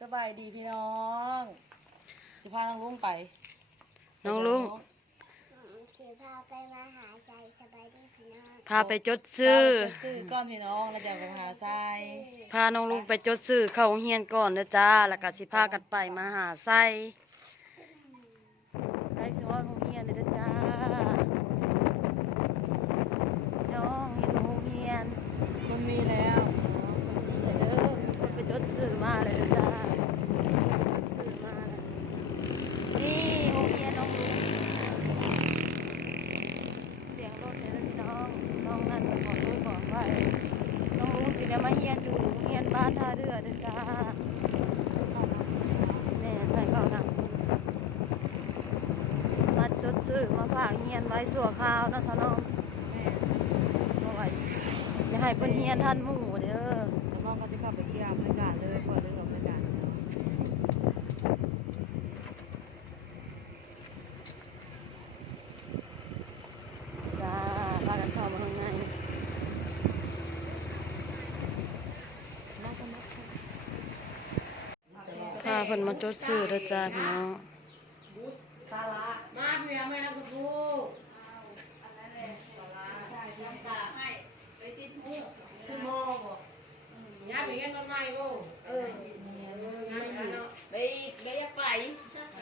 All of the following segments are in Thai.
สบายดีพี่น้อง สิพาน้องลุงไปน้องลุงถือพาไปมาหาชัยสบายดีพี่น้องพาไปจดซื้อพาไปซื้อก้อนพี่น้องแล้วจะไปหาทรายพาน้องลุงไปจดซื้อเข้าโรงเฮียนก่อนเด้อจ้าแล้วก็สิพากันไปมาหาไส้ใกล้สิฮอดโรงเฮียนเด้อจ้าน้องเห็นโรงเฮียน มันมีแล้ว เด้อมีคนไปจดซื้อมาเลยเด้อจ้าจดซื้อมาแล้วนี่โรงเฮียนน้องลุงเสียงรถเลยนะพี่น้องน้องนั่นไปขอโทษขอไปน้องลุงสิได้มาเฮียนอยู่โรงเฮียนบ้านท่าเรือเด้อจ้าแน่ใส่เข้าหนังมาจดซื้อมาฝากเฮียนไว้สัวข้าวเนาะสาวน้องเอาไว้อย่าให้เพิ่นเฮียนทันหมู่เด้อน้องก็จะเข้าไปเยี่ยมบรรยากาศเลยพอเรื่องบรรยากาศจ้าพากันเข้ามาข้างในพาเพิ่นมาจดซื้อเด้อจ้าพี่น้อง ตาละมาเพียงไม่นะคุณครู ย่าไปเงี้ยต้นไม้บ่เออง่ายเนาะไปไปอยากไป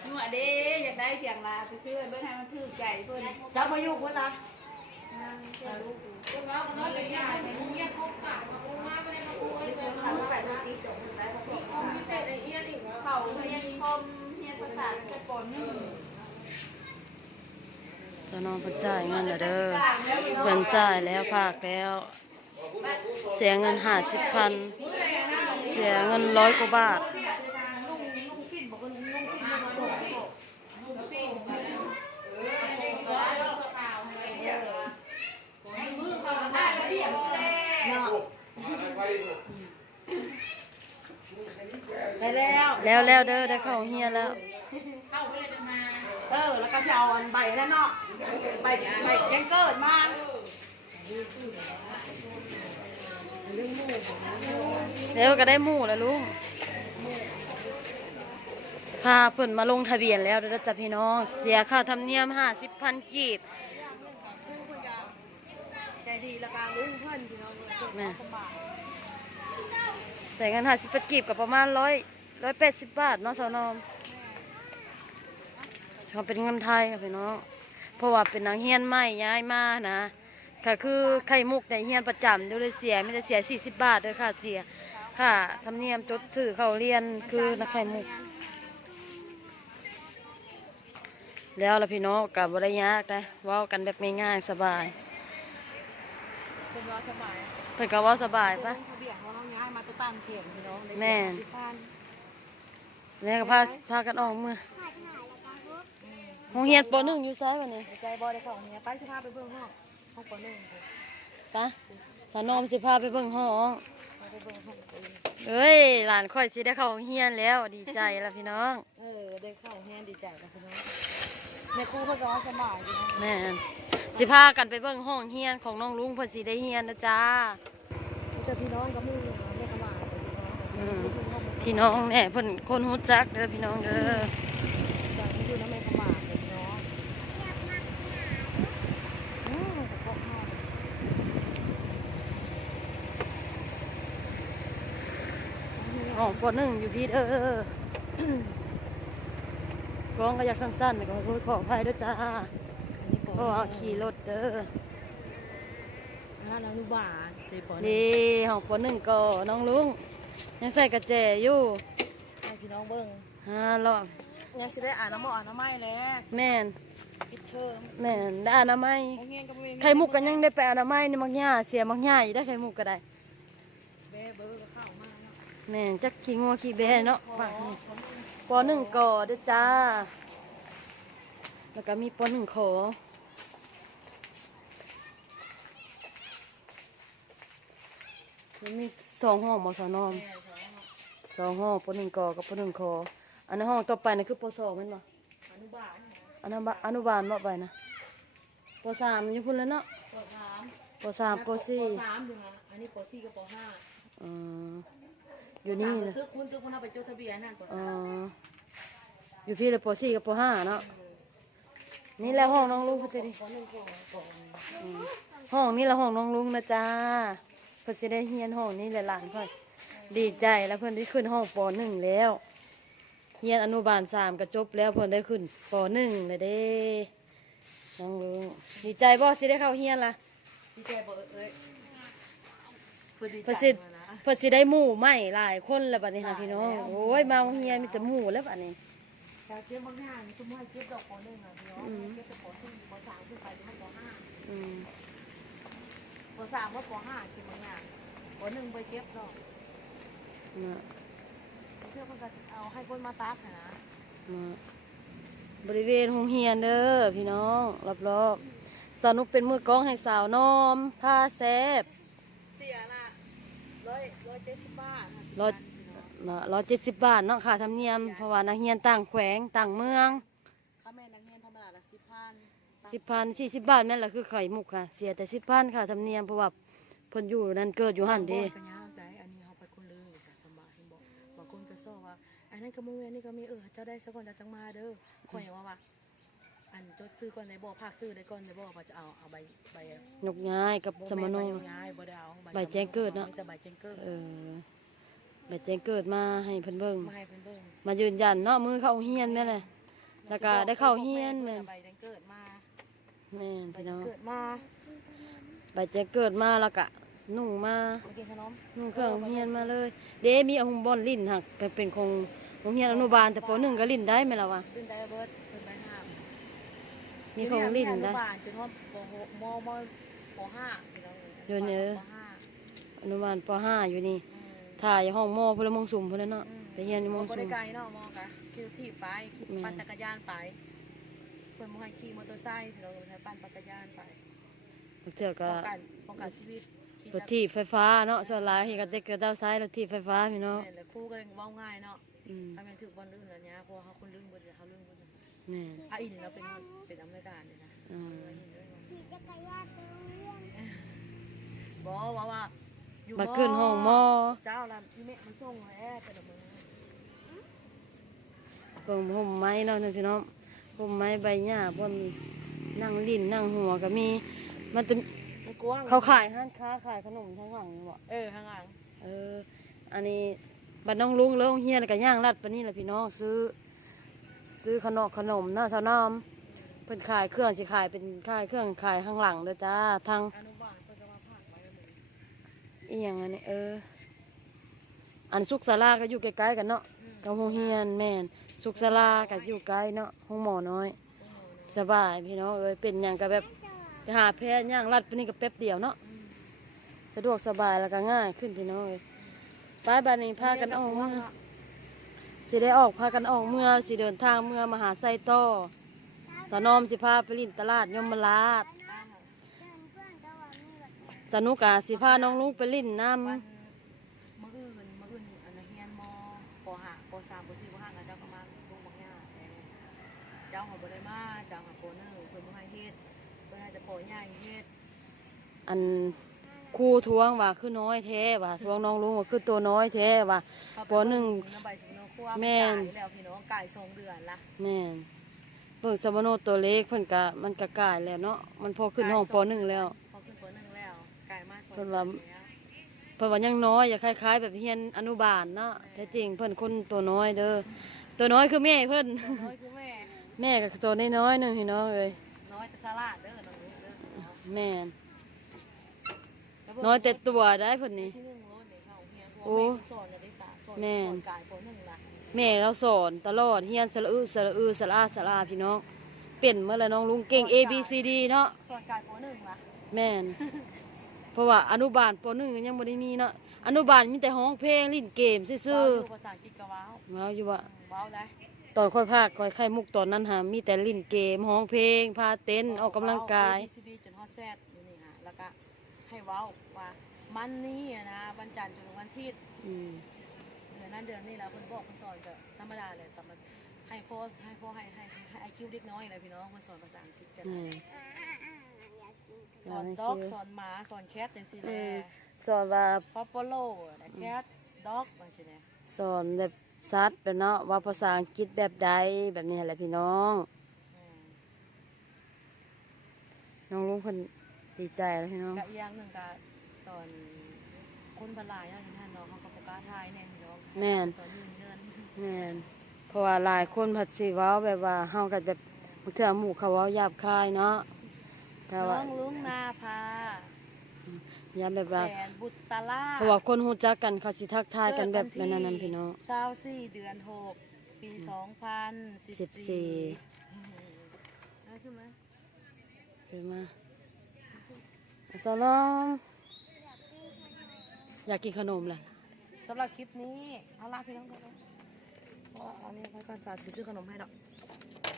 หัวเด้อยากได้เพียงลาไปซื้อให้เบิ่งให้มันถือใจเพิ่นจับมาอยู่คนละพวกเราเนาะไปย่าไปเงี้ยพบกับมาปูมาไปมาปูไอ้ไปมาทำแบบนี้จบได้ผสมคอมพิวเตอร์ไอ้เงี้ยนี่เขาเรียนคอมเรียนภาษาสกลนึงเจ้าน้องเพิ่นจ่ายเงินแล้วเด้อเพิ่นจ่ายแล้วภาคแล้ว เสียเงินห้าสิบพันเสียเงินร้อยกว่าบาท ไปแล้วแล้วแล้วเด้อได้เข้าเฮียนแล้ว เออแล้วก็จะเอาอันใบนั่นเนาะใบใบแกงเกิดมา แล้วก็ได้หมู่แล้วลุงพาเพิ่นมาลงทะเบียนแล้วเด้อจ้ะพี่น้อง เสียค่าธรรมเนียมห้าสิบพันกีบใจดีแล้วก็ลุงเพื่อนพี่น้องเพื่อนแม่สบายใส่เงินห้าสิบพันกีบกับประมาณร้อยร้อยแปดสิบบาทเนาะสาวนอมเขาเป็นเงินไทยค่ะพี่น้อง เพราะว่าเป็นนางเฮียนใหม่ย้ายมานะ ก็คือไข่มุกในเฮียนประจำเดี๋ยวเลยเสียไม่ได้เสียสี่สิบบาทเลยค่ะเสียค่ะธรรมเนียมจดชื่อเขาเรียนคือนักไข่มุก แล้วล่ะพี่น้องกับบริยากนะเว้ากันแบบง่ายๆสบายเป็นว่าสบายเพิ่นก็เว้าสบายปะทะเบียนของน้องย้ายมาตะตามเขียนพี่น้องได้แม่สิบพันแล้วก็พาพากันออกมือโรงเรียนปหนึ่งอยู่ซ้ายวันนี้ใจบอได้ของเนี่ยไปสิพาไปเบิ่งห้อง ห้องปหนึ่งปะสาวนอมสิพาไปเบิ่งห้องไปเบิ่งห้องปหนึ่งเอ้ยหลานค่อยสิได้เข้าโรงเรียนแล้วดีใจแล้วพี่น้อง เออได้เข้าแฮนดีใจกับพี่น้องแม่ครูเพิ่นก็ว่าสบายพี่น้องแม่นสิพากันไปเบิ่งห้องเรียนของน้องลุงเพิ่นสิได้เรียนนะจ้ามีแต่พี่น้องกับมือแม่ก็มาแต่พี่น้องอืมพี่น้องเนี่ยเพิ่นคนฮู้จักเด้อพี่น้องเด้อ จากที่อยู่น้ำแม่ก็มาแต่พี่น้องอืมแต่พวกห้อง ห้ องปหนึ่งอยู่พี่เด้อกองก็อยากสั้นๆแต่ก็ขอโทษขออภัยด้วยจ้าอันนี้ปเพราะว่าขี่รถเด้อห้าอนุบาลเด็กปหนึ่งดีห้องปหนึ่งก็น้องลุง ยังใส่กระแจอยู่ให้พี่น้องเบิ่งฮารอบยังสิได้อ่านน้ำหมออ่านน้ำไม้แล้วแม่นปิดเทอมแม่นได้อนามัยโรงเรียนก็บ่มีไข่มุกกันยังได้ไปอนามัยในมักหญ้าเสียมักหญ้าอยู่ได้ไข่มุกก็ได้ เบ้เบอร์ก็เข้ามาเนาะ แม่นจักขี้งัวขี้แบเนาะปากนี่ปหนึ่งก่อเด้อจ้า แล้วก็มีปหนึ่งขอ มันมีสองห้องหมอสอนอมสองห้องปหนึ่งก่อกับปหนึ่งขอ อันนั้นห้องต่อไปนะคือปสองแม่นบ่อนุบาลอนุบาลอนุบาลบ่ไปนะปสามอยู่พุ่นแล้วเนาะปสามปสามปสี่ปสามอยู่ฮะอันนี้ปสี่กับปห้าอืม อยู่นี่เลเลยยตึกคุณตึกคุณเอาไปจดทะเบียนนั่นก่อนอ๋ออยู่พี่เลยปสี่กับปห้าเนาะนี่แหละห้องน้องลุงเพิ่นสิได้ก่อนหนึ่งก่อนก่อนอืมห้องนี้ละห้องน้องลุงนะจ้าเพิ่นสิได้เฮียนห้องนี้แหละหลานเพิ่นดีใจแล้วเพิ่นได้ขึ้นห้องปหนึ่งแล้วเฮียนอนุบาลสามก็จบแล้วเพิ่นได้ขึ้นปหนึ่งเลยเด้น้องลุงดีใจบ่สิได้เข้าเฮียนล่ะพี่แกบอกเอ้ยเพื่อดีเพิ่นใจสิมานะ เพิ่นสิได้หมู่ใหม่หลายคนแล้วบัดนี้ค่ะพี่น้องโอ้ยมาโรงเฮียนมีแต่หมู่แล้วบัดนี้แต่เก็บบางอย่างคุณไม่เก็บดอกปอหนึ่งอะพี่น้องอืมเก็บแต่ปอสี่ปอสามขึ้นไปที่ปอห้าอืมปอสามว่าปอห้าเก็บบางอย่างปอหนึ่งไปเก็บดอกนะเพื่อคนจะเอาให้คนมาตักนะนะบริเวณโรงเฮียนเด้อพี่น้องรอบๆสนุกเป็นมือกลองให้สาวนอมผ้าแซบเสียละร้ อยร้อยเจ็ดสิบบาทค่ะร้อยพี่น้องนะร้อยเจ็ดสิบบาทเนาะค่ะธรรมเนียมเพราะว่านักเรียนต่างแขวงต่างเมืองค่าแม่นักเรียนธรรมดาละสิบพันสิบพันสี่สิบบาทนั่นแหละคือไข่มุกค่ะ เสียแต่สิบพันค่ะธรรมเนียมเพราะว่าเพิ่นอยู่นั่นเกิดอยู่หันเด้บางคนก็ย่างใจอันนี้เขาไปคนลืมจะสบายเห็นบอกบางคนก็ซ้อว่าอันนั้นก็มึงอันนี้ก็มีเออเจ้าได้สักคนจะจังมาเด้อคอยอย่างว่าว่า อันจดซื้อก่อนในบ่อภาคซื้อได้ก่อนในบ่อว่าจะเอาเอาใบใบนกง่ายกับบ่สมโนแใบง่ายบ่ได้เอาใบแจ้งเกิดเนอะ มีแต่ใบแจ้งเกิดเออใบแจ้งเกิดมาให้เพิ่นเบิ่งมาให้เพิ่นเบิ่งมายืนยันเนาะมือเข้าเฮียนแม่นเลยแล้วก็ได้เข้าเฮียนแม่แม่นใบแจ้งเกิดมาแม่นใบพี่แจ้น้องงเกิดมาใบแจ้งเกิดมาแล้วก็นุ่งมามากินขนมนุ่งเครื่องเฮียนมาเลย เด้มีเอาหุมบอลลิ้นหักก็เป็นของของเฮียนอนุบาลแต่ปหนึ่งก็ลิ้นได้ไหมล่ะวะขึ้นได้เบิดเพิ่นไปห้า มีของลิ้นได้ได้บานจนว่าปหกมมปห้าพี่น้องเดี๋ยวนี้ ปห้าอนุบาลปห้าอยู่นี่ อืม ถ่ายห้องมอพลมงสุ่มพลเนาะอืมแต่เฮียนอยู่มงบสุ่ได้มไกลเนาะมองกะขี่รถถีบไปอืม ปั่นจักรยานไปเพิ่นบ่ให้ขี่มอเตอร์ไซค์พี่น้องให้ปั่นจักรยานไปเจอป้ก็องกันป้องกันชีวิตขี่รถถีบไฟฟ้าเนาะส่วนหลายเฮดกับเด็กกระเด้าซ้ายรถถีบไฟฟ้าพี่น้องแม่นเลยครูก็เว้าง่ายเนาะ อืมถ้าแม่นถึกบ่ลื่นแล้วเนี่ยเพราะว่าเขาคนลื่นบ่ได้เขาลื่นบ่ได้แม่นอะอินเราเป็นเป็นอเมริกันเนี่ยนะอืมเอออินด้วยเนาะขี่จักรยานไปโรงเรียนบ่ว่าว่าอยู่มาขึ้นห้องมอเจ้าละที่แม่มันส่งแล้วแต่ละมื้อเพิ่งห่มไม้เนาะพี่น้องห่มไม้ใบหญ้าพวกนั่งลิ้นนั่งหัวก็มี มันจะมันกว้างเขาขายห้านค้าขายขนมทั้งหลังนี่บ่เออข้างหลังเออ อันนี้ บัดน้องลุงแล้วเฮียนกับย่างรัดปนนี้แหละพี่น้องซื้อ ซื้อขนมขนมเนาะเท่าน้ำเพิ่นขายเครื่องสิขายเป็นขายเครื่องขายข้างหลังเด้อจ้าทางอีหยังอันนี้เออ อันสุกศาลาก็อยู่ใกล้ๆกันเนาะกับโรงเรียนแม่นสุกศาลาก็อยู่ใกล้เนาะห้องหมอน้อย สบายพี่น้องเอ้ยเป็นหยังก็แบบหาแพทย์ย่างรัดปนนี้ก็แป๊บเดียวเนาะสะดวกสบายแล้วก็ง่ายขึ้นพี่น้องเอ้ย ไปบ้านนี้พากันออกมาสิได้ออกพากันออกเมื่อสิเดินทางเมื่อมหาไซต่อสนอมสิพาไปลินตลาดยมราชเดินเพื่อนก็ว่ามีแบบสนุกอาสิพาน้องลุงไปลินน้วันมื้ออื่นมื้ออื่นอันนั้นเฮียนมปห้าปสามปสี่ปห้ากันเจ้าก็มาลงบักย่าเจ้าเขาบ่ได้มาเจ้าหาโปเนอร์เพิ่นบ่ให้เฮ็ดเพิ่นให้แต่ปใหญ่เฮ็ดำอัน ครูทวงว่าคือน้อยแท้ว่าทวงน้องลุงว่าคือตัวน้อยแท้ว่าปหนึ่งน้ำใบสมุนครัวแม่นนจ่ายแล้วพี่น้องก่ายสองเดือนละแม่นเบิ่งสมโนตัวเล็กเพิ่นกะมันกะกลายแล้วเนาะมันพอขึ้นห้องปหนึ่งแล้วพอขึ้นปหนึ่งแล้วก่ายมาสองเพิ่นเดืว่าอนแล้วเพิ่นว่ายังน้อยอย่าคล้าย ๆ แบบเฮียนอนุบาลเนาะแท้จริงเพิ่นคนตัวน้อยเด้อตัวน้อยคือแม่เพิ่นตัวน้อยคือแม่แม่ก็ตัวน้อยๆหนึงพี่น้องเอ้ยน้อยแต่สลาดเด้อน้องนุ๊กเด้อแม่ นแล้วเบิ่งน้อยแต่ตัวได้เพิ่นนี่ที่หนึ่งโลดนี่เขาเฮียนเพโอ้ราะว่าแม่สอนอย่าได้สาสอนแม่สอนกายปหนึ่งละแม่เราสอนตลอดเฮียนสระอือสระอือสระอาสระอาพี่น้องเป็นเมื่อไรน้องลุงเก่ง A B C D เนาะสอนกายปหนึ่งละแม่นเพราะว่าอนุบาลปหนึ่งยังบ่ได้มีเนาะอนุบาลมีแต่ห้องเพลงลิ้นเกมซื่อว้าวอยู่ภาษาอังกฤษก็ว้าวๆว้าวอยู่ว่าอืมว้าวได้ตอนค่อยพากค่อยไข่มุกตอนนั้นหามีแต่ลิ้นเกมห้องเพลงพาเต้นออกกำลังกายว้ว ABCD จนฮอดแซดอยู่นี่ฮะแล้วก็ ให้ว้าวว่ามันนี้อะนะวันจันทร์จนถึงวันอาทิตย์อืมเดือนนั้นเดือนนี้แล้วเพิ่นบอกเพิ่นสอนก็ธรรมดาเลยแต่มันให้พ่อให้พ่อให้ให้ให้ไอคิวเด็กน้อยเลยพี่น้องเพิ่นสอนภาษาอังกฤษกันแม่นอ่าอ่าอ่าอยากกินสอนด็อกสอนหมา สอนแคทจังซี่แหอืละมสอนว่าฟอปโลนะแคทด็อกมาใช่ไหมสอนแบบซัดแบบเนาะว่าภาษาอังกฤษแบบใดแบบนี้แหละพี่น้องน้องลุงคน ดีใจแล้วพี่น้องกะอีกอย่างหนึ่งกะตอนคนพลายเนี่ยท่านน้องเขาก็ประกล้าศทายแน่พี่น้องแม่นตอนยืนเงินแม่นเพราะว่าหลายคนผัดสิเว้าแบบว่าเฮาก็แบบบางเทื่อหมู่เขาเว้าหยาบคายเนาะแต่น้ว่าองลุงนาพาอย่าแบบว่า แสนบุตรตาลาเพราะว่าคนฮู้จักกันเขาสิทักทายกันแบบนั้นนั่นพี่น้อง เศร้าสี่เดือนหกปีสองพันสิบสิบสี่สี่ได้ขึ้นไหม เห็นมา สลอมอยากกินขนมแหละสำหรับคลิปนี้เอาละพี่น้องกันเลยเพราะว่าเอาเนี่ยไปก่อนสาวสิซื้อขนมให้ดอก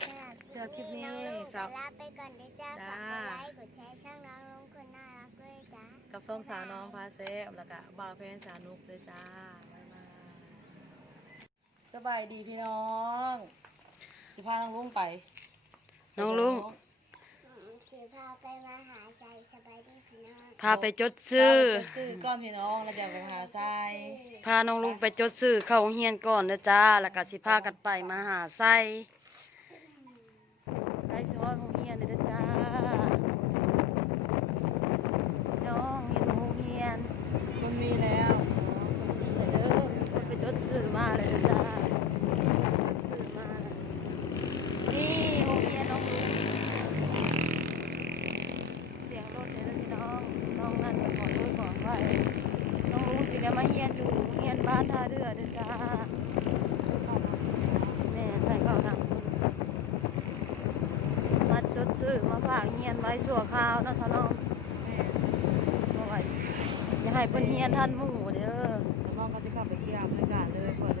สำหรับเดี๋ยวคลิปนี้น้องลุงขสาอวลาไปก่อนด้วยจ้าจ้า ฝากกดไลค์กดแชร์ช่องน้องลุงคนน่ารักด้วยจ้า กับส้มสาวน้องพาเซฟแล้วก็บ่าวเพนสานุกด้วยจ้าบ๊ายบายสบายดีพี่น้อง สิพาน้องลุงไปน้องลุงถือ พาไปมาหาชัยสบายดีพี่น้องพาไปจดซื้อซื้อก้อนพี่น้องแล้วเดี๋ยวไปหาทรายพาน้องลุงไปจดซื้อเข้าโรงเรียนก่อนนะจ้า แล้วก็สิพากันไปมาหาไส้ไปสิว่าโรงเรียนเลยนะจ้า น้องเรียนโรงเรียนมันมีแล้วเด้อมีคนไปจดซื้อมาเลยนะจ้า ชั่วคราวเนาะสนองเพราะว่อย่าให้เพื่นเฮียนท่านหมู่เด้อ แล้วก็จะขับไปเยี่ยมบรรยากาศเลยเปิด